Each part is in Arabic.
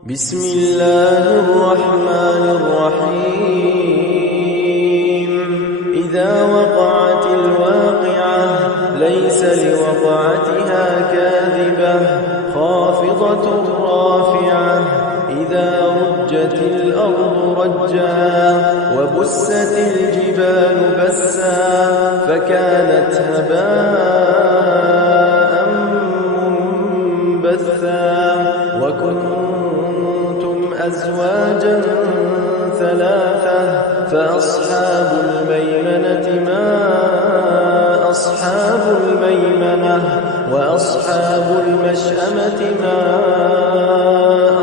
بسم الله الرحمن الرحيم إذا وقعت الواقعة ليس لوقعتها كاذبة خافضة رافعة إذا رجت الأرض رجا وبست الجبال بسا فكانت هباء منبثا وكنتم أزواجا ثلاثة فأصحاب الميمنة ما أصحاب الميمنة وأصحاب المشأمة ما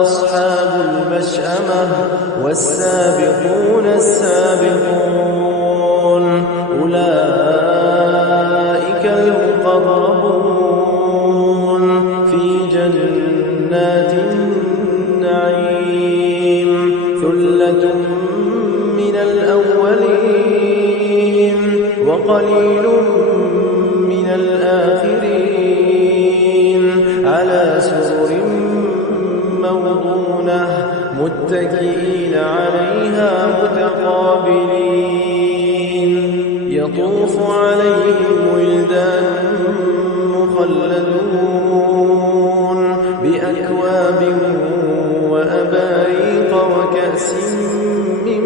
أصحاب المشأمة والسابقون السابقون أولئك المقربون في جنات النعيم ثلة من الأولين وقليل من الآخرين على سرر موضونة متكئين عليها متقابلين يطوف عليهم ولدان مخلدون بأكواب وأباريق وكأس من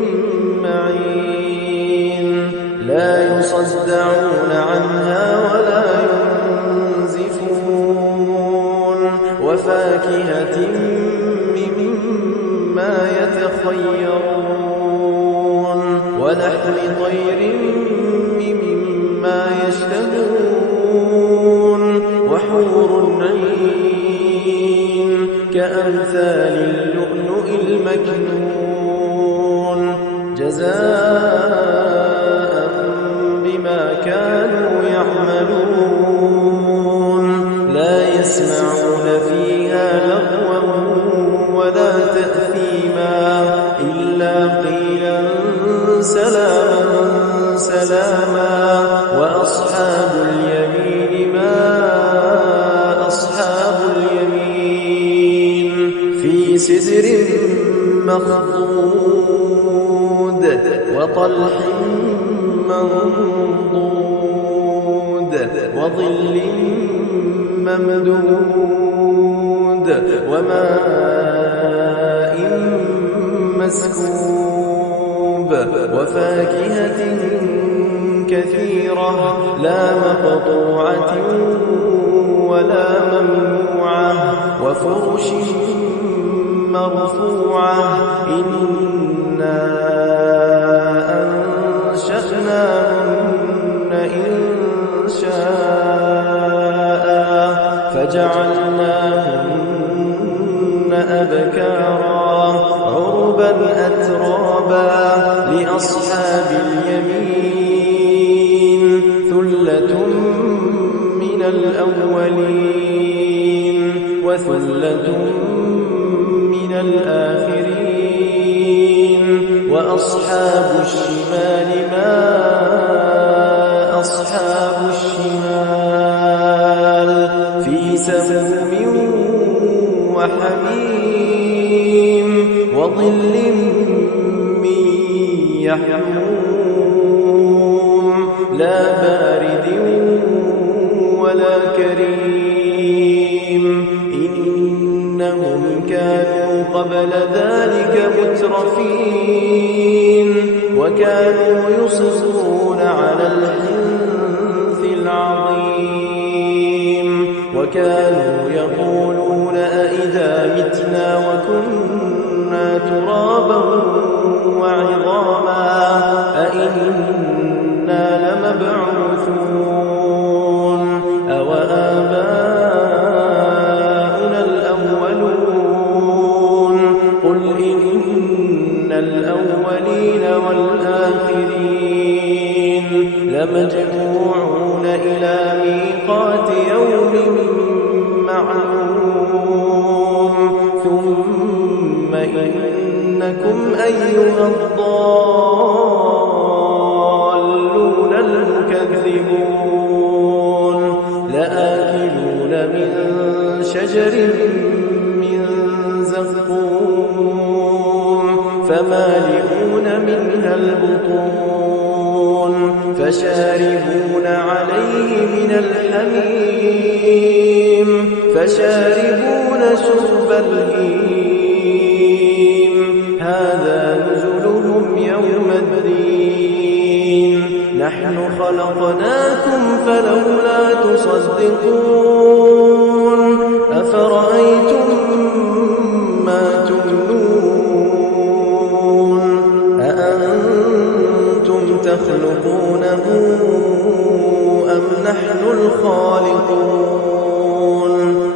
معين لا يصدعون عنها ولا ينزفون وفاكهة مما يتخيرون ولحم طير مما يشتهون وحور عين كأمثال اللؤلؤ المكنون جزاء بما كانوا يعملون لا يسمعون فيها لغوا ولا تأثيما إلا قيلا سلاما سلاما وأصحاب اليمين ما أصحاب اليمين في سدر مخضود وطلح منضود وظل ممدود وماء مسكوب وفاكهة كثيرة لا مقطوعة ولا ممنوعة وفرش مرفوعة إنا أنشأناهن إنشاء فجعلناهن أبكارا عربا أترابا لأصحاب اليمين ثلة من الأولين وثلة من الآخرين وأصحاب الشمال ما أصحاب الشمال في سموم وحميم وظل من يحموم لا بارد ولا كريم إنهم كانوا قبل ذلك مترفين وكانوا يصرون على الحنث العظيم وكانوا يقولون أئذا متنا وكنا ترابا وعظاما أئنا لمبعوثون أوآباؤنا الأولون قل إن الأولين والآخرين لمجموعون إلى ميقات يوم معلوم ثم إنكم أيها الضالون المكذبون لآكلون من شجر من زقوم فمالئون منها البطون فشاربون عليه من الحميم فشاربون شرب الهيم هذا نزلهم يوم الدين نحن خلقناكم فلولا تصدقون أفرأيتم ما تمنون أأنتم تخلقونه أم نحن الخالقون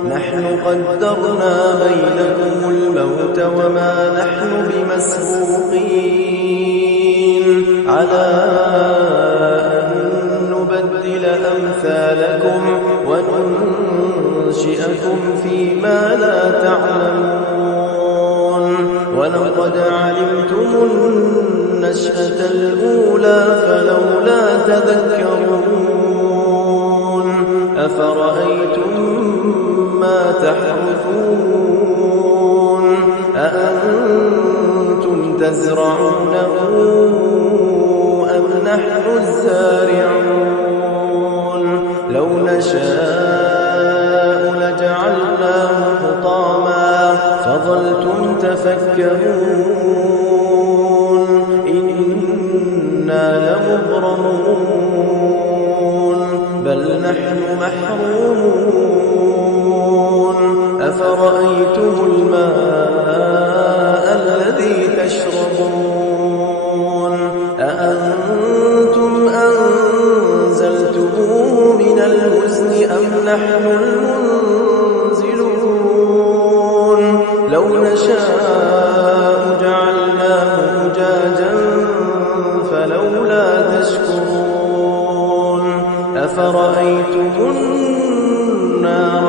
نحن قدرنا بينكم الموت وما نحن بمسبوقين على أن نبدل أمثالكم وننشئكم فيما لا تعلمون ولقد علمتم النشأة الأولى فلولا تذكرون أفرأيتم ما تحرثون أأنتم تزرعونه أم نحن الزارعون لو نشاء لجعلناه حطاما فظلتم تفكرون إنا لمغرمون بل نحن محرومون أفرأيتم الماء الذي تشربون أأنتم أنزلتموه من المزن أم نحن المنزلون لو نشاء جعلناه أجاجا فلولا تشكرون أفرأيتم النار